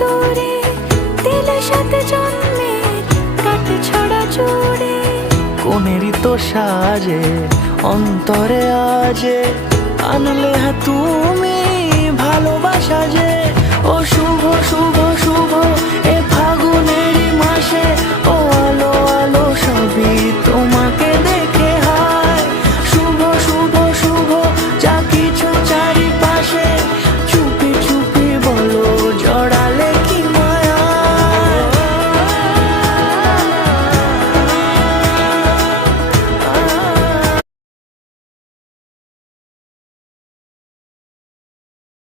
দূরে দিলে সাথে জন্মের কাট ছড়া জুড়ে। কোনেরই তো সাজে অন্তরে আজে আনলে হ্যাঁ তুমি ভালোবাসা যে। ও শুভ শুভ শুভ এ